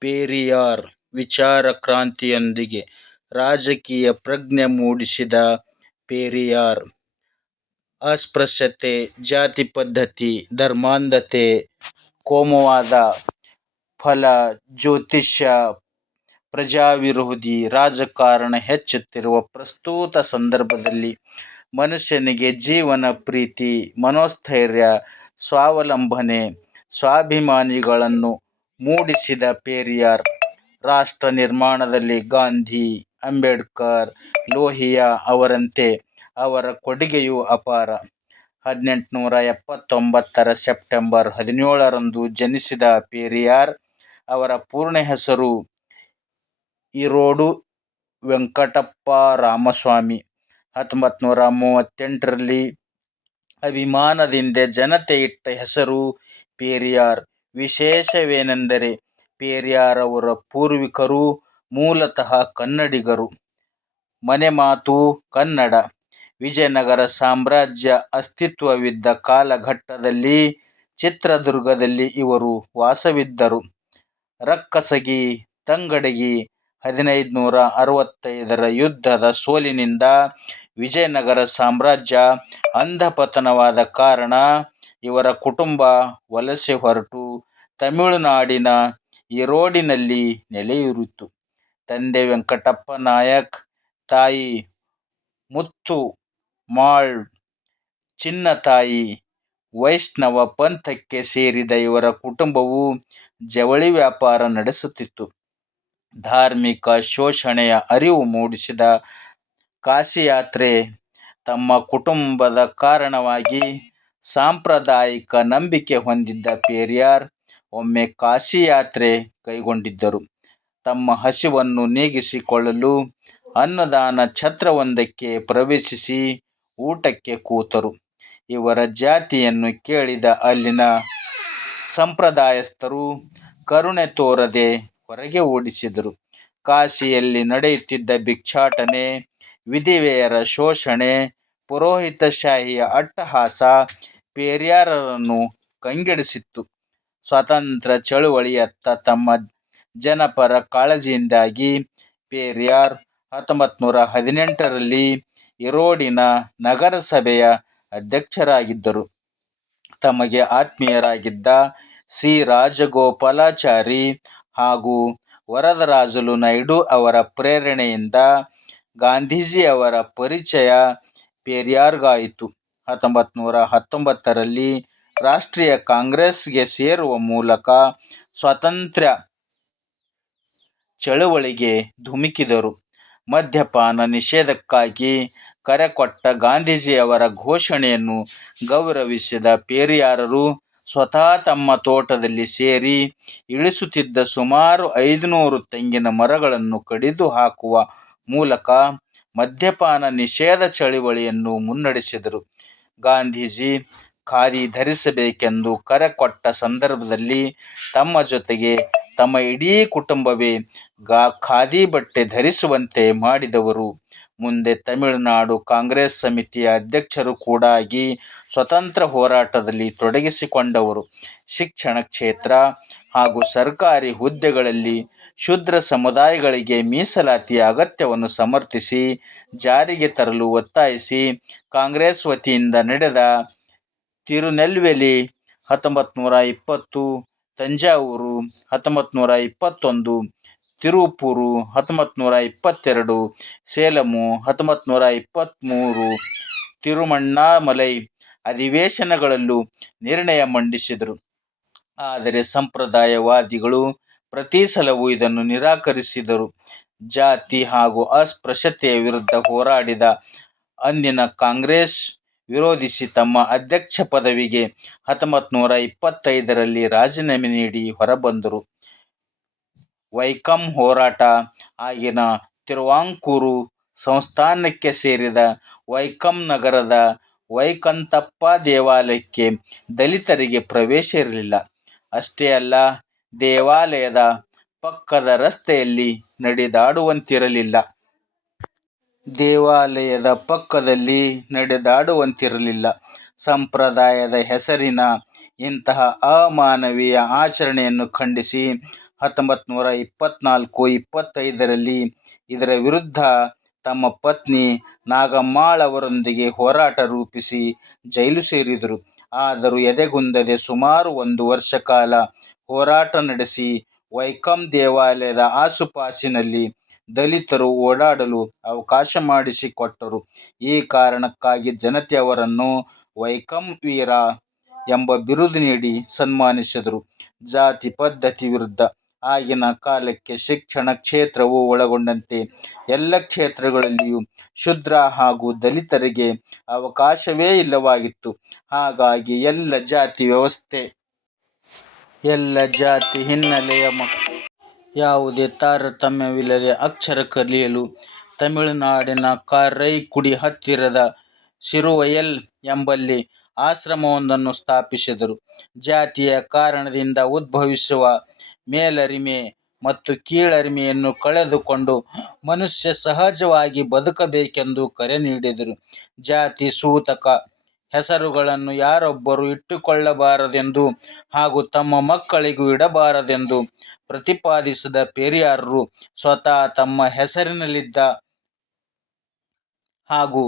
ಪೆರಿಯಾರ್ ವಿಚಾರ ಕ್ರಾಂತಿಯೊಂದಿಗೆ ರಾಜಕೀಯ ಪ್ರಜ್ಞೆ ಮೂಡಿಸಿದ ಪೆರಿಯಾರ್. ಅಸ್ಪೃಶ್ಯತೆ, ಜಾತಿ ಪದ್ಧತಿ, ಧರ್ಮಾಂಧತೆ, ಕೋಮುವಾದ, ಫಲಜ್ಯೋತಿಷ, ಪ್ರಜಾವಿರೋಧಿ ರಾಜಕಾರಣ ಹೆಚ್ಚುತ್ತಿರುವ ಪ್ರಸ್ತುತ ಸಂದರ್ಭದಲ್ಲಿ ಮನುಷ್ಯನಿಗೆ ಜೀವನ ಪ್ರೀತಿ, ಮನೋಸ್ಥೈರ್ಯ, ಸ್ವಾವಲಂಬನೆ, ಸ್ವಾಭಿಮಾನಗಳನ್ನು ಮೂಡಿಸಿದ ಪೆರಿಯಾರ್ ರಾಷ್ಟ್ರ ನಿರ್ಮಾಣದಲ್ಲಿ ಗಾಂಧಿ, ಅಂಬೇಡ್ಕರ್, ಲೋಹಿಯಾ ಅವರಂತೆ ಅವರ ಕೊಡುಗೆಯು ಅಪಾರ. ಹದಿನೆಂಟುನೂರ ಎಪ್ಪತ್ತೊಂಬತ್ತರ ಸೆಪ್ಟೆಂಬರ್ ಹದಿನೇಳರಂದು ಜನಿಸಿದ ಪೇರಿಯಾರ್ ಅವರ ಪೂರ್ಣ ಹೆಸರು ಈರೋಡು ವೆಂಕಟಪ್ಪ ರಾಮಸ್ವಾಮಿ. ಹತ್ತೊಂಬತ್ತುನೂರ ಮೂವತ್ತೆಂಟರಲ್ಲಿ ಅಭಿಮಾನದಿಂದ ಜನತೆ ಇಟ್ಟ ಹೆಸರು ಪೆರಿಯಾರ್. ವಿಶೇಷವೆಂದರೆ ಪೇರ್ಯಾರವರ ಪೂರ್ವಿಕರು ಮೂಲತಃ ಕನ್ನಡಿಗರು. ಮನೆಮಾತು ಕನ್ನಡ. ವಿಜಯನಗರ ಸಾಮ್ರಾಜ್ಯ ಅಸ್ತಿತ್ವವಿದ್ದ ಕಾಲಘಟ್ಟದಲ್ಲಿ ಚಿತ್ರದುರ್ಗದಲ್ಲಿ ಇವರು ವಾಸವಿದ್ದರು. ರಕ್ಕಸಗಿ, ತಂಗಡಗಿ. ಹದಿನೈದುನೂರ ಅರವತ್ತೈದರ ಯುದ್ಧದ ಸೋಲಿನಿಂದ ವಿಜಯನಗರ ಸಾಮ್ರಾಜ್ಯ ಅಂಧಪತನವಾದ ಕಾರಣ ಇವರ ಕುಟುಂಬ ವಲಸೆ ಹೊರಟು ತಮಿಳುನಾಡಿನ ಈರೋಡಿನಲ್ಲಿ ನೆಲೆಯೂರಿತು. ತಂದೆ ವೆಂಕಟಪ್ಪ ನಾಯಕ್, ತಾಯಿ ಮುತ್ತುಮಾಳ್. ಚಿನ್ನತಾಯಿ. ವೈಷ್ಣವ ಪಂಥಕ್ಕೆ ಸೇರಿದ ಇವರ ಕುಟುಂಬವು ಜವಳಿ ವ್ಯಾಪಾರ ನಡೆಸುತ್ತಿತ್ತು. ಧಾರ್ಮಿಕ ಶೋಷಣೆಯ ಅರಿವು ಮೂಡಿಸಿದ ಕಾಶಿಯಾತ್ರೆ ತಮ್ಮ ಕುಟುಂಬದ ಕಾರಣವಾಗಿ ಸಾಂಪ್ರದಾಯಿಕ ನಂಬಿಕೆ ಹೊಂದಿದ್ದ ಪೆರಿಯಾರ್ ಒಮ್ಮೆ ಕಾಶಿಯಾತ್ರೆ ಕೈಗೊಂಡಿದ್ದರು. ತಮ್ಮ ಹಸಿವನ್ನು ನೀಗಿಸಿಕೊಳ್ಳಲು ಅನ್ನದಾನ ಛತ್ರವೊಂದಕ್ಕೆ ಪ್ರವೇಶಿಸಿ ಊಟಕ್ಕೆ ಕೂತರು. ಇವರ ಜಾತಿಯನ್ನು ಕೇಳಿದ ಅಲ್ಲಿನ ಸಂಪ್ರದಾಯಸ್ಥರು ಕರುಣೆ ತೋರದೆ ಹೊರಗೆ ಓಡಿಸಿದರು. ಕಾಶಿಯಲ್ಲಿ ನಡೆಯುತ್ತಿದ್ದ ಭಿಕ್ಷಾಟನೆ, ವಿಧಿವೆಯರ ಶೋಷಣೆ, ಪುರೋಹಿತಶಾಹಿಯ ಅಟ್ಟಹಾಸ ಪೇರ್ಯಾರರನ್ನು ಕಂಗೆಡಿಸಿತ್ತು. ಸ್ವಾತಂತ್ರ್ಯ ಚಳುವಳಿಯತ್ತ ತಮ್ಮ ಜನಪರ ಕಾಳಜಿಯಿಂದಾಗಿ ಪೆರಿಯಾರ್ ಹತ್ತೊಂಬತ್ತುನೂರ ಹದಿನೆಂಟರಲ್ಲಿ ಇರೋಡಿನ ನಗರಸಭೆಯ ಅಧ್ಯಕ್ಷರಾಗಿದ್ದರು. ತಮಗೆ ಆತ್ಮೀಯರಾಗಿದ್ದ ಸಿ ರಾಜಗೋಪಾಲಾಚಾರಿ ಹಾಗೂ ವರದರಾಜಲು ನಾಯ್ಡು ಅವರ ಪ್ರೇರಣೆಯಿಂದ ಗಾಂಧೀಜಿಯವರ ಪರಿಚಯ ಪೆರಿಯಾರ್ಗಾಯಿತು. ಹತ್ತೊಂಬತ್ತುನೂರ ಹತ್ತೊಂಬತ್ತರಲ್ಲಿ ರಾಷ್ಟ್ರೀಯ ಕಾಂಗ್ರೆಸ್ಗೆ ಸೇರುವ ಮೂಲಕ ಸ್ವಾತಂತ್ರ್ಯ ಚಳವಳಿಗೆ ಧುಮುಕಿದರು. ಮದ್ಯಪಾನ ನಿಷೇಧಕ್ಕಾಗಿ ಕರೆ ಕೊಟ್ಟ ಗಾಂಧೀಜಿಯವರ ಘೋಷಣೆಯನ್ನು ಗೌರವಿಸಿದ ಪೇರಿಯಾರರು ಸ್ವತಃ ತಮ್ಮ ತೋಟದಲ್ಲಿ ಸೇರಿ ಇಳಿಸುತ್ತಿದ್ದ ಸುಮಾರು ಐದುನೂರು ತೆಂಗಿನ ಮರಗಳನ್ನು ಕಡಿದು ಹಾಕುವ ಮೂಲಕ ಮದ್ಯಪಾನ ನಿಷೇಧ ಚಳವಳಿಯನ್ನು ಮುನ್ನಡೆಸಿದರು. ಗಾಂಧೀಜಿ ಖಾದಿ ಧರಿಸಬೇಕೆಂದು ಕರೆ ಕೊಟ್ಟ ಸಂದರ್ಭದಲ್ಲಿ ತಮ್ಮ ಜೊತೆಗೆ ತಮ್ಮ ಇಡೀ ಕುಟುಂಬವೇ ಗಾ ಖಾದಿ ಬಟ್ಟೆ ಧರಿಸುವಂತೆ ಮಾಡಿದವರು. ಮುಂದೆ ತಮಿಳುನಾಡು ಕಾಂಗ್ರೆಸ್ ಸಮಿತಿಯ ಅಧ್ಯಕ್ಷರು ಕೂಡ ಆಗಿ ಸ್ವತಂತ್ರ ಹೋರಾಟದಲ್ಲಿ ತೊಡಗಿಸಿಕೊಂಡವರು. ಶಿಕ್ಷಣ ಕ್ಷೇತ್ರ ಹಾಗೂ ಸರ್ಕಾರಿ ಹುದ್ದೆಗಳಲ್ಲಿ ಶೂದ್ರ ಸಮುದಾಯಗಳಿಗೆ ಮೀಸಲಾತಿಯ ಅಗತ್ಯವನ್ನು ಸಮರ್ಥಿಸಿ ಜಾರಿಗೆ ತರಲು ಒತ್ತಾಯಿಸಿ ಕಾಂಗ್ರೆಸ್ ವತಿಯಿಂದ ನಡೆದ ತಿರುನೆಲ್ವೇಲಿ ಹತ್ತೊಂಬತ್ನೂರ ಇಪ್ಪತ್ತು, ತಂಜಾವೂರು ಹತ್ತೊಂಬತ್ನೂರ ಇಪ್ಪತ್ತೊಂದು, ತಿರುಪೂರು ಹತ್ತೊಂಬತ್ನೂರ ಇಪ್ಪತ್ತೆರಡು, ಸೇಲಮು ಹತ್ತೊಂಬತ್ತುನೂರ ಇಪ್ಪತ್ತ್ಮೂರು ತಿರುಮಣ್ಣಾಮಲೈ ಅಧಿವೇಶನಗಳಲ್ಲೂ ನಿರ್ಣಯ ಮಂಡಿಸಿದರು. ಆದರೆ ಸಂಪ್ರದಾಯವಾದಿಗಳು ಪ್ರತಿ ಸಲವೂ ಇದನ್ನು ನಿರಾಕರಿಸಿದರು. ಜಾತಿ ಹಾಗೂ ಅಸ್ಪೃಶ್ಯತೆಯ ವಿರುದ್ಧ ಹೋರಾಡಿದ ಅಂದಿನ ಕಾಂಗ್ರೆಸ್ ವಿರೋಧಿಸಿ ತಮ್ಮ ಅಧ್ಯಕ್ಷ ಪದವಿಗೆ ಹತ್ತೊಂಬತ್ತುನೂರ ಇಪ್ಪತ್ತೈದರಲ್ಲಿ ರಾಜೀನಾಮೆ ನೀಡಿ ಹೊರಬಂದರು. ವೈಕಂ ಹೋರಾಟ ಆಗಿನ ತಿರುವಾಂಕೂರು ಸಂಸ್ಥಾನಕ್ಕೆ ಸೇರಿದ ವೈಕಂ ನಗರದ ವೈಕಂತಪ್ಪ ದೇವಾಲಯಕ್ಕೆ ದಲಿತರಿಗೆ ಪ್ರವೇಶ ಇರಲಿಲ್ಲ. ಅಷ್ಟೇ ಅಲ್ಲ, ದೇವಾಲಯದ ಪಕ್ಕದ ರಸ್ತೆಯಲ್ಲಿ ನಡೆದಾಡುವಂತಿರಲಿಲ್ಲ. ದೇವಾಲಯದ ಪಕ್ಕದಲ್ಲಿ ನಡೆದಾಡುವಂತಿರಲಿಲ್ಲ. ಸಂಪ್ರದಾಯದ ಹೆಸರಿನ ಇಂತಹ ಅಮಾನವೀಯ ಆಚರಣೆಯನ್ನು ಖಂಡಿಸಿ ಹತ್ತೊಂಬತ್ತು ನೂರ ಇಪ್ಪತ್ನಾಲ್ಕು, ಇಪ್ಪತ್ತೈದರಲ್ಲಿ ಇದರ ವಿರುದ್ಧ ತಮ್ಮ ಪತ್ನಿ ನಾಗಮ್ಮಾಳ್ ಅವರೊಂದಿಗೆ ಹೋರಾಟ ರೂಪಿಸಿ ಜೈಲು ಸೇರಿದರು. ಆದರೂ ಎದೆಗುಂದದೆ ಸುಮಾರು ಒಂದು ವರ್ಷ ಕಾಲ ಹೋರಾಟ ನಡೆಸಿ ವೈಕಂ ದೇವಾಲಯದ ಆಸುಪಾಸಿನಲ್ಲಿ ದಲಿತರು ಓಡಾಡಲು ಅವಕಾಶ ಮಾಡಿಸಿಕೊಟ್ಟರು. ಈ ಕಾರಣಕ್ಕಾಗಿ ಜನತೆ ಅವರನ್ನು ವೈಕಂ ವೀರ ಎಂಬ ಬಿರುದು ನೀಡಿ ಸನ್ಮಾನಿಸಿದರು. ಜಾತಿ ಪದ್ಧತಿ ವಿರುದ್ಧ ಆಗಿನ ಕಾಲಕ್ಕೆ ಶಿಕ್ಷಣ ಕ್ಷೇತ್ರವು ಒಳಗೊಂಡಂತೆ ಎಲ್ಲ ಕ್ಷೇತ್ರಗಳಲ್ಲಿಯೂ ಶೂದ್ರ ಹಾಗೂ ದಲಿತರಿಗೆ ಅವಕಾಶವೇ ಇಲ್ಲವಾಗಿತ್ತು. ಹಾಗಾಗಿ ಎಲ್ಲ ಜಾತಿ ವ್ಯವಸ್ಥೆ, ಎಲ್ಲ ಜಾತಿ ಹಿನ್ನೆಲೆಯ ಮಕ್ಕಳು ಯಾವುದೇ ತಾರತಮ್ಯವಿಲ್ಲದೆ ಅಕ್ಷರ ಕಲಿಯಲು ತಮಿಳುನಾಡಿನ ಕಾರೈಕುಡಿ ಹತ್ತಿರದ ಸಿರುವಯಲ್ ಎಂಬಲ್ಲಿ ಆಶ್ರಮವೊಂದನ್ನು ಸ್ಥಾಪಿಸಿದರು. ಜಾತಿಯ ಕಾರಣದಿಂದ ಉದ್ಭವಿಸುವ ಮೇಲರಿಮೆ ಮತ್ತು ಕೀಳರಿಮೆಯನ್ನು ಕಳೆದುಕೊಂಡು ಮನುಷ್ಯ ಸಹಜವಾಗಿ ಬದುಕಬೇಕೆಂದು ಕರೆ ನೀಡಿದರು. ಜಾತಿ ಸೂತಕ ಹೆಸರುಗಳನ್ನು ಯಾರೊಬ್ಬರು ಇಟ್ಟುಕೊಳ್ಳಬಾರದೆಂದು ಹಾಗೂ ತಮ್ಮ ಮಕ್ಕಳಿಗೂ ಇಡಬಾರದೆಂದು ಪ್ರತಿಪಾದಿಸಿದ ಪೆರಿಯಾರರು ಸ್ವತಃ ತಮ್ಮ ಹೆಸರಿನಲ್ಲಿದ್ದ ಹಾಗೂ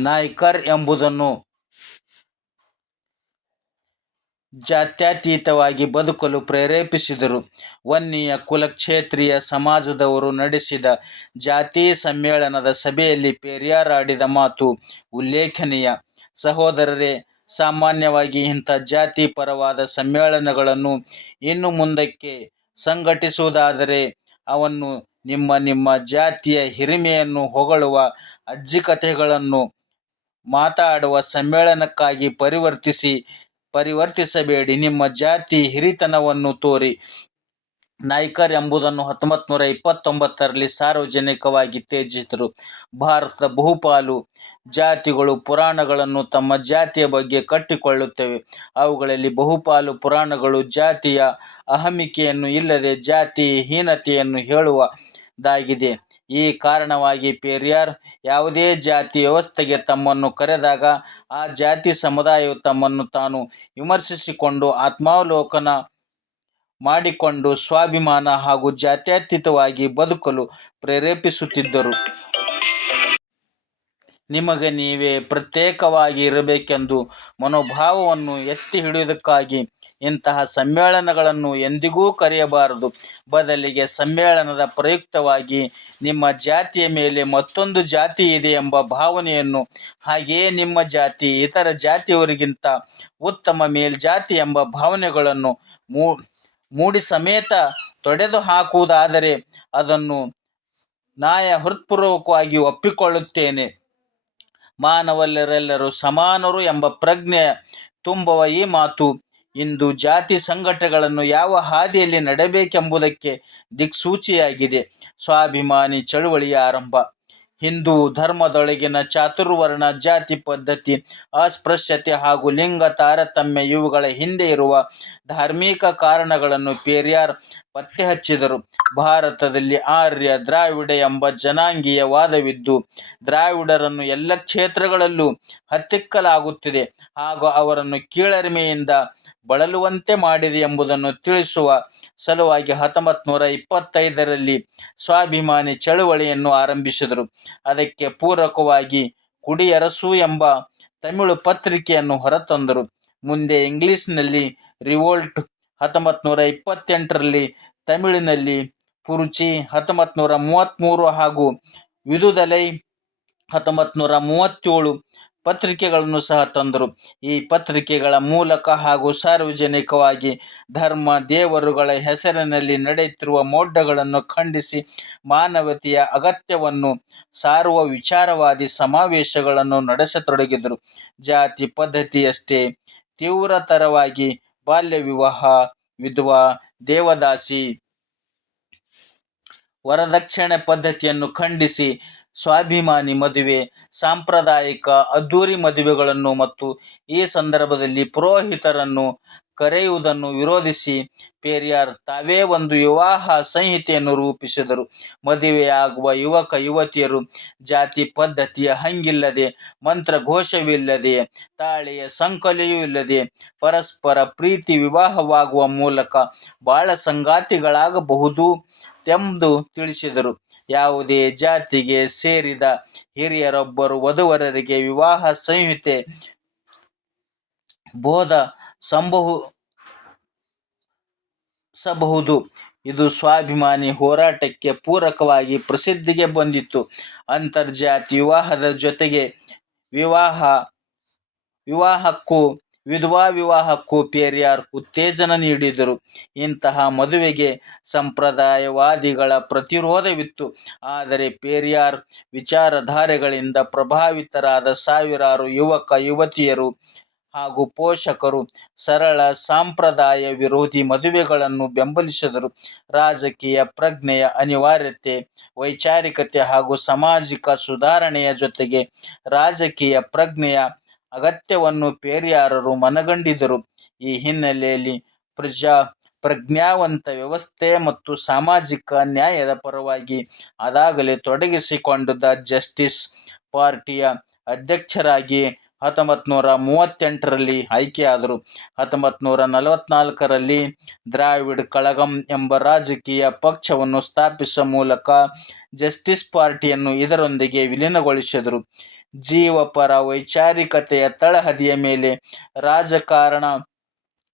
ನಾಯ್ಕರ್ ಎಂಬುದನ್ನು ಜಾತ್ಯತೀತವಾಗಿ ಬದುಕಲು ಪ್ರೇರೇಪಿಸಿದರು. ವನ್ನಿಯ ಕುಲಕ್ಷೇತ್ರೀಯ ಸಮಾಜದವರು ನಡೆಸಿದ ಜಾತಿ ಸಮ್ಮೇಳನದ ಸಭೆಯಲ್ಲಿ ಪೆರಿಯಾರ್ ಆಡಿದ ಮಾತು ಉಲ್ಲೇಖನೀಯ. ಸಹೋದರರೇ, ಸಾಮಾನ್ಯವಾಗಿ ಇಂಥ ಜಾತಿ ಪರವಾದ ಸಮ್ಮೇಳನಗಳನ್ನು ಇನ್ನು ಮುಂದಕ್ಕೆ ಸಂಘಟಿಸುವುದಾದರೆ ಅವನ್ನು ನಿಮ್ಮ ನಿಮ್ಮ ಜಾತಿಯ ಹಿರಿಮೆಯನ್ನು ಹೊಗಳುವ ಅಜ್ಜಿಕಥೆಗಳನ್ನು ಮಾತಾಡುವ ಸಮ್ಮೇಳನಕ್ಕಾಗಿ ಪರಿವರ್ತಿಸಿ ಪರಿವರ್ತಿಸಬೇಡಿ. ನಿಮ್ಮ ಜಾತಿ ಹಿರಿತನವನ್ನು ತೋರಿ. ನಾಯ್ಕರ್ ಎಂಬುದನ್ನು ಹತ್ತೊಂಬತ್ತು ನೂರ ಇಪ್ಪತ್ತೊಂಬತ್ತರಲ್ಲಿ ಸಾರ್ವಜನಿಕವಾಗಿ ತ್ಯಜಿಸಿದರು. ಭಾರತದ ಬಹುಪಾಲು ಜಾತಿಗಳು ಪುರಾಣಗಳನ್ನು ತಮ್ಮ ಜಾತಿಯ ಬಗ್ಗೆ ಕಟ್ಟಿಕೊಳ್ಳುತ್ತವೆ. ಅವುಗಳಲ್ಲಿ ಬಹುಪಾಲು ಪುರಾಣಗಳು ಜಾತಿಯ ಅಹಮಿಕೆಯನ್ನು ಇಲ್ಲದೆ ಜಾತಿ ಹೀನತೆಯನ್ನು ಹೇಳುವುದಾಗಿದೆ. ಈ ಕಾರಣವಾಗಿ ಪೆರಿಯಾರ್ ಯಾವುದೇ ಜಾತಿ ವ್ಯವಸ್ಥೆಗೆ ತಮ್ಮನ್ನು ಕರೆದಾಗ ಆ ಜಾತಿ ಸಮುದಾಯವು ತಮ್ಮನ್ನು ತಾನು ವಿಮರ್ಶಿಸಿಕೊಂಡು ಆತ್ಮಾವಲೋಕನ ಮಾಡಿಕೊಂಡು ಸ್ವಾಭಿಮಾನ ಹಾಗೂ ಜಾತ್ಯತೀತವಾಗಿ ಬದುಕಲು ಪ್ರೇರೇಪಿಸುತ್ತಿದ್ದರು. ನಿಮಗೆ ನೀವೇ ಪ್ರತ್ಯೇಕವಾಗಿ ಇರಬೇಕೆಂದು ಮನೋಭಾವವನ್ನು ಎತ್ತಿಹಿಡಿಯುವುದಕ್ಕಾಗಿ ಇಂತಹ ಸಮ್ಮೇಳನಗಳನ್ನು ಎಂದಿಗೂ ಕರೆಯಬಾರದು. ಬದಲಿಗೆ ಸಮ್ಮೇಳನದ ಪ್ರಯುಕ್ತವಾಗಿ ನಿಮ್ಮ ಜಾತಿಯ ಮೇಲೆ ಮತ್ತೊಂದು ಜಾತಿ ಇದೆ ಎಂಬ ಭಾವನೆಯನ್ನು, ಹಾಗೆಯೇ ನಿಮ್ಮ ಜಾತಿ ಇತರ ಜಾತಿಯವರಿಗಿಂತ ಉತ್ತಮ ಮೇಲ್ಜಾತಿ ಎಂಬ ಭಾವನೆಗಳನ್ನು ಮೂಡಿ ಸಮೇತ ತೊಡೆದು ಹಾಕುವುದಾದರೆ ಅದನ್ನು ನಾಯ ಹೃತ್ಪೂರ್ವಕವಾಗಿ ಒಪ್ಪಿಕೊಳ್ಳುತ್ತೇನೆ. ಮಾನವಲ್ಲರೆಲ್ಲರೂ ಸಮಾನರು ಎಂಬ ಪ್ರಜ್ಞೆ ತುಂಬುವ ಈ ಮಾತು ಇಂದು ಜಾತಿ ಸಂಘಟಗಳನ್ನು ಯಾವ ಹಾದಿಯಲ್ಲಿ ನಡೆಯಬೇಕೆಂಬುದಕ್ಕೆ ದಿಕ್ಸೂಚಿಯಾಗಿದೆ. ಸ್ವಾಭಿಮಾನಿ ಚಳುವಳಿಯ ಆರಂಭ. ಹಿಂದೂ ಧರ್ಮದೊಳಗಿನ ಚಾತುರ್ವರ್ಣ ಜಾತಿ ಪದ್ಧತಿ, ಅಸ್ಪೃಶ್ಯತೆ ಹಾಗೂ ಲಿಂಗ ತಾರತಮ್ಯ ಇವುಗಳ ಹಿಂದೆ ಇರುವ ಧಾರ್ಮಿಕ ಕಾರಣಗಳನ್ನು ಪೆರಿಯಾರ್ ಪತ್ತೆಹಚ್ಚಿದರು. ಭಾರತದಲ್ಲಿ ಆರ್ಯ, ದ್ರಾವಿಡ ಎಂಬ ಜನಾಂಗೀಯ ವಾದವಿದ್ದು ದ್ರಾವಿಡರನ್ನು ಎಲ್ಲ ಕ್ಷೇತ್ರಗಳಲ್ಲೂ ಹತ್ತಿಕ್ಕಲಾಗುತ್ತಿದೆ ಹಾಗೂ ಅವರನ್ನು ಕೀಳರಿಮೆಯಿಂದ ಬಳಲುವಂತೆ ಮಾಡಿದೆ ಎಂಬುದನ್ನು ತಿಳಿಸುವ ಸಲುವಾಗಿ ಹತ್ತೊಂಬತ್ತು ನೂರ ಇಪ್ಪತ್ತೈದರಲ್ಲಿ ಸ್ವಾಭಿಮಾನಿ ಚಳುವಳಿಯನ್ನು ಆರಂಭಿಸಿದರು. ಅದಕ್ಕೆ ಪೂರಕವಾಗಿ ಕುಡಿಯರಸು ಎಂಬ ತಮಿಳು ಪತ್ರಿಕೆಯನ್ನು ಹೊರತಂದರು. ಮುಂದೆ ಇಂಗ್ಲಿಷ್ನಲ್ಲಿ ರಿವೋಲ್ಟ್, ಹತ್ತೊಂಬತ್ತು ನೂರ ಇಪ್ಪತ್ತೆಂಟರಲ್ಲಿ ತಮಿಳಿನಲ್ಲಿ ಪುರುಚಿ ಹತ್ತೊಂಬತ್ತು ನೂರ ಮೂವತ್ಮೂರು ಹಾಗೂ ವಿದುದಲೈ, ಹತ್ತೊಂಬತ್ತು ನೂರ ಮೂವತ್ತೇಳು ಪತ್ರಿಕೆಗಳನ್ನು ಸಹ ತಂದರು. ಈ ಪತ್ರಿಕೆಗಳ ಮೂಲಕ ಹಾಗೂ ಸಾರ್ವಜನಿಕವಾಗಿ ಧರ್ಮ, ದೇವರುಗಳ ಹೆಸರಿನಲ್ಲಿ ನಡೆಯುತ್ತಿರುವ ಮೋಡ್ಡಗಳನ್ನು ಖಂಡಿಸಿ ಮಾನವತೆಯ ಅಗತ್ಯವನ್ನು ಸಾರುವ ವಿಚಾರವಾದಿ ಸಮಾವೇಶಗಳನ್ನು ನಡೆಸತೊಡಗಿದರು. ಜಾತಿ ಪದ್ಧತಿಯಷ್ಟೇ ತೀವ್ರತರವಾಗಿ ಬಾಲ್ಯ ವಿವಾಹ ವಿಧವಾ, ದೇವದಾಸಿ, ವರದಕ್ಷಿಣೆ ಪದ್ಧತಿಯನ್ನು ಖಂಡಿಸಿ ಸ್ವಾಭಿಮಾನಿ ಮದುವೆ ಸಾಂಪ್ರದಾಯಿಕ ಅದ್ಧೂರಿ ಮದುವೆಗಳನ್ನು ಮತ್ತು ಈ ಸಂದರ್ಭದಲ್ಲಿ ಪುರೋಹಿತರನ್ನು ಕರೆಯುವುದನ್ನು ವಿರೋಧಿಸಿ ಪೇರಿಯಾರ್ ತಾವೇ ಒಂದು ವಿವಾಹ ಸಂಹಿತೆಯನ್ನು ರೂಪಿಸಿದರು. ಮದುವೆಯಾಗುವ ಯುವಕ ಯುವತಿಯರು ಜಾತಿ ಪದ್ಧತಿಯ ಹಂಗಿಲ್ಲದೆ, ಮಂತ್ರ ಘೋಷವಿಲ್ಲದೆ ತಾಳಿಯ ಸಂಕಲೆಯೂ ಇಲ್ಲದೆ ಪರಸ್ಪರ ಪ್ರೀತಿ ವಿವಾಹವಾಗುವ ಮೂಲಕ ಬಾಳ ಸಂಗಾತಿಗಳಾಗಬಹುದೆಂದು ತಿಳಿಸಿದರು. ಯಾವುದೇ ಜಾತಿಗೆ ಸೇರಿದ ಹಿರಿಯರೊಬ್ಬರು ವಧುವರರಿಗೆ ವಿವಾಹ ಸಂಹಿತೆ, ಬೋಧ ಸಂಭವಿಸಬಹುದು ಇದು ಸ್ವಾಭಿಮಾನಿ ಹೋರಾಟಕ್ಕೆ ಪೂರಕವಾಗಿ ಪ್ರಸಿದ್ಧಿಗೆ ಬಂದಿತ್ತು. ಅಂತರ್ಜಾತಿ ವಿವಾಹದ ಜೊತೆಗೆ ವಿಧವಾ ವಿವಾಹಕ್ಕೂ ಪೇರಿಯಾರ್ ಉತ್ತೇಜನ ನೀಡಿದರು. ಇಂತಹ ಮದುವೆಗೆ ಸಂಪ್ರದಾಯವಾದಿಗಳ ಪ್ರತಿರೋಧವಿತ್ತು. ಆದರೆ ಪೇರಿಯಾರ್ ವಿಚಾರಧಾರೆಗಳಿಂದ ಪ್ರಭಾವಿತರಾದ ಸಾವಿರಾರು ಯುವಕ ಯುವತಿಯರು ಹಾಗೂ ಪೋಷಕರು ಸರಳ ಸಂಪ್ರದಾಯ ವಿರೋಧಿ ಮದುವೆಗಳನ್ನು ಬೆಂಬಲಿಸಿದರು. ರಾಜಕೀಯ ಪ್ರಜ್ಞೆಯ ಅನಿವಾರ್ಯತೆ, ವೈಚಾರಿಕತೆ ಹಾಗೂ ಸಾಮಾಜಿಕ ಸುಧಾರಣೆಯ ಜೊತೆಗೆ ರಾಜಕೀಯ ಪ್ರಜ್ಞೆಯ ಅಗತ್ಯವನ್ನೂ ಪೇರಿಯಾರರು ಮನಗಂಡಿದರು ಈ ಹಿನ್ನೆಲೆಯಲ್ಲಿ ಪ್ರಜಾ ಪ್ರಜ್ಞಾವಂತ ವ್ಯವಸ್ಥೆ ಮತ್ತು ಸಾಮಾಜಿಕ ನ್ಯಾಯದ ಪರವಾಗಿ ಅದಾಗಲೇ ತೊಡಗಿಸಿಕೊಂಡಿದ್ದ ಜಸ್ಟಿಸ್ ಪಾರ್ಟಿಯ ಅಧ್ಯಕ್ಷರಾಗಿ ಹತ್ತೊಂಬತ್ನೂರ ಮೂವತ್ತೆಂಟರಲ್ಲಿ ಆಯ್ಕೆಯಾದರು. ಹತ್ತೊಂಬತ್ನೂರ ನಲವತ್ನಾಲ್ಕರಲ್ಲಿ ದ್ರಾವಿಡ್ ಕಳಗಂ ಎಂಬ ರಾಜಕೀಯ ಪಕ್ಷವನ್ನು ಸ್ಥಾಪಿಸುವ ಮೂಲಕ ಜಸ್ಟಿಸ್ ಪಾರ್ಟಿಯನ್ನು ಇದರೊಂದಿಗೆ ವಿಲೀನಗೊಳಿಸಿದರು. ಜೀವಪರ ವೈಚಾರಿಕತೆಯ ತಳಹದಿಯ ಮೇಲೆ ರಾಜಕಾರಣ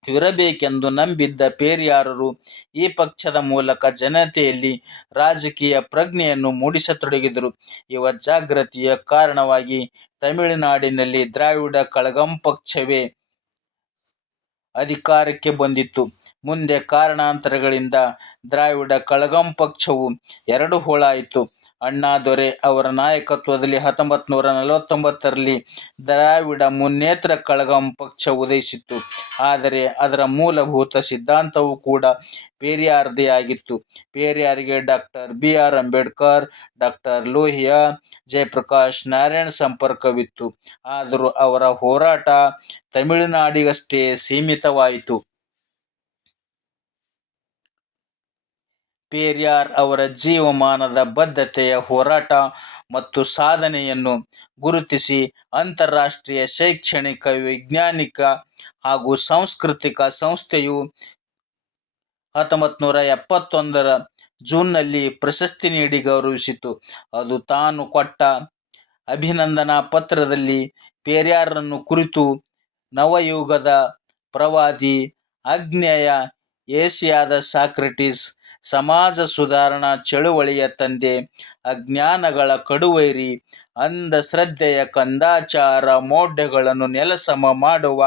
ಇರಬೇಕೆಂದು ನಂಬಿದ್ದ ಪೇರಿಯಾರರು ಈ ಪಕ್ಷದ ಮೂಲಕ ಜನತೆಯಲ್ಲಿ ರಾಜಕೀಯ ಪ್ರಜ್ಞೆಯನ್ನು ಮೂಡಿಸತೊಡಗಿದರು. ಇವ ಜಾಗೃತಿಯ ಕಾರಣವಾಗಿ ತಮಿಳುನಾಡಿನಲ್ಲಿ ದ್ರಾವಿಡ ಕಳಗಂ ಪಕ್ಷವೇ ಅಧಿಕಾರಕ್ಕೆ ಬಂದಿತ್ತು ಮುಂದೆ ಕಾರಣಾಂತರಗಳಿಂದ ದ್ರಾವಿಡ ಕಳಗಂ ಪಕ್ಷವು ಎರಡು ಹೋಳಾಯಿತು. ಅಣ್ಣಾದೊರೈ ಅವರ ನಾಯಕತ್ವದಲ್ಲಿ ಹತ್ತೊಂಬತ್ತು ನೂರ ನಲವತ್ತೊಂಬತ್ತರಲ್ಲಿ ದ್ರಾವಿಡ ಮುನ್ನೇತ್ರ ಕಳಗಂ ಪಕ್ಷ ಉದಯಿಸಿತ್ತು ಆದರೆ ಅದರ ಮೂಲಭೂತ ಸಿದ್ಧಾಂತವೂ ಕೂಡ ಪೇರಿಯಾರ್ದೇ ಆಗಿತ್ತು. ಪೇರಿಯಾರ್ಗೆ doctor B. R. Ambedkar, doctor Lohia Jayaprakash Narayan ಸಂಪರ್ಕವಿತ್ತು. ಆದರೂ ಅವರ ಹೋರಾಟ ತಮಿಳುನಾಡಿಗಷ್ಟೇ ಸೀಮಿತವಾಯಿತು. ಪೆರಿಯಾರ್ ಅವರ ಜೀವಮಾನದ ಬದ್ಧತೆಯ ಹೋರಾಟ ಮತ್ತು ಸಾಧನೆಯನ್ನು ಗುರುತಿಸಿ ಅಂತಾರಾಷ್ಟ್ರೀಯ ಶೈಕ್ಷಣಿಕ, ವೈಜ್ಞಾನಿಕ ಹಾಗೂ ಸಾಂಸ್ಕೃತಿಕ ಸಂಸ್ಥೆಯು ಹತ್ತೊಂಬತ್ತು ನೂರ ಎಪ್ಪತ್ತೊಂದರ ಜೂನ್ನಲ್ಲಿ ಪ್ರಶಸ್ತಿ ನೀಡಿ ಗೌರವಿಸಿತು. ಅದು ತಾನು ಕೊಟ್ಟ ಅಭಿನಂದನಾ ಪತ್ರದಲ್ಲಿ ಪೆರಿಯಾರರನ್ನು ಕುರಿತು "ನವಯುಗದ ಪ್ರವಾದಿ, ಆಗ್ನೇಯ ಏಷ್ಯಾದ ಸಾಕ್ರಟೀಸ್, ಸಮಾಜ ಸುಧಾರಣಾ ಚಳುವಳಿಯ ತಂದೆ, ಅಜ್ಞಾನಗಳ ಕಡುವೈರಿ, ಅಂಧಶ್ರದ್ಧೆಯ ಕಂದಾಚಾರ ಮೌಢ್ಯಗಳನ್ನು ನೆಲಸಮ ಮಾಡುವ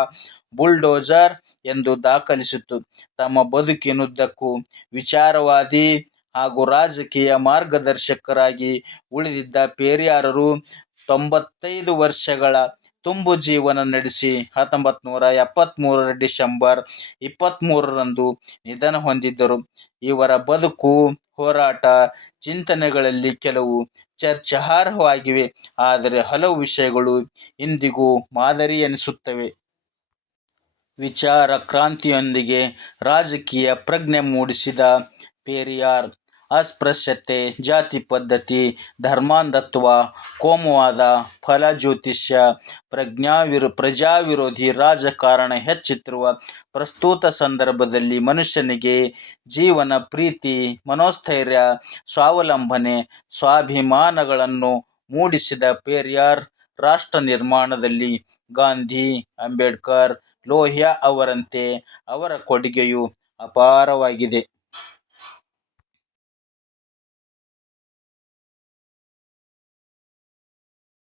ಬುಲ್ಡೋಜರ್" ಎಂದು ದಾಖಲಿಸಿತು. ತಮ್ಮ ಬದುಕಿನುದ್ದಕ್ಕೂ ವಿಚಾರವಾದಿ ಹಾಗೂ ರಾಜಕೀಯ ಮಾರ್ಗದರ್ಶಕರಾಗಿ ಉಳಿದಿದ್ದ ಪೇರಿಯಾರರು ತೊಂಬತ್ತೈದು ವರ್ಷಗಳ ತುಂಬು ಜೀವನ ನಡೆಸಿ ಹತ್ತೊಂಬತ್ತನೂರ ಎಪ್ಪತ್ತ್ಮೂರರ ಡಿಸೆಂಬರ್ ಇಪ್ಪತ್ತ್ಮೂರರಂದು ನಿಧನ ಹೊಂದಿದ್ದರು ಇವರ ಬದುಕು, ಹೋರಾಟ, ಚಿಂತನೆಗಳಲ್ಲಿ ಕೆಲವು ಚರ್ಚಾರ್ಹವಾಗಿವೆ. ಆದರೆ ಹಲವು ವಿಷಯಗಳು ಇಂದಿಗೂ ಮಾದರಿ ಎನಿಸುತ್ತವೆ ವಿಚಾರ ಕ್ರಾಂತಿಯೊಂದಿಗೆ ರಾಜಕೀಯ ಪ್ರಜ್ಞೆ ಮೂಡಿಸಿದ ಪೆರಿಯಾರ್ ಅಸ್ಪೃಶ್ಯತೆ, ಜಾತಿ ಪದ್ಧತಿ, ಧರ್ಮಾಂಧತ್ವ, ಕೋಮುವಾದ, ಫಲ ಜ್ಯೋತಿಷ್ಯ ಪ್ರಜ್ಞಾವಿರು ಪ್ರಜಾವಿರೋಧಿ ರಾಜಕಾರಣ ಹೆಚ್ಚುತ್ತಿರುವ ಪ್ರಸ್ತುತ ಸಂದರ್ಭದಲ್ಲಿ ಮನುಷ್ಯನಿಗೆ ಜೀವನ, ಪ್ರೀತಿ, ಮನೋಸ್ಥೈರ್ಯ, ಸ್ವಾವಲಂಬನೆ, ಸ್ವಾಭಿಮಾನಗಳನ್ನು ಮೂಡಿಸಿದ ಪೇರಿಯಾರ್ ರಾಷ್ಟ್ರ ನಿರ್ಮಾಣದಲ್ಲಿ ಗಾಂಧಿ, ಅಂಬೇಡ್ಕರ್, ಲೋಹಿಯಾ ಅವರಂತೆ ಅವರ ಕೊಡುಗೆಯು ಅಪಾರವಾಗಿದೆ.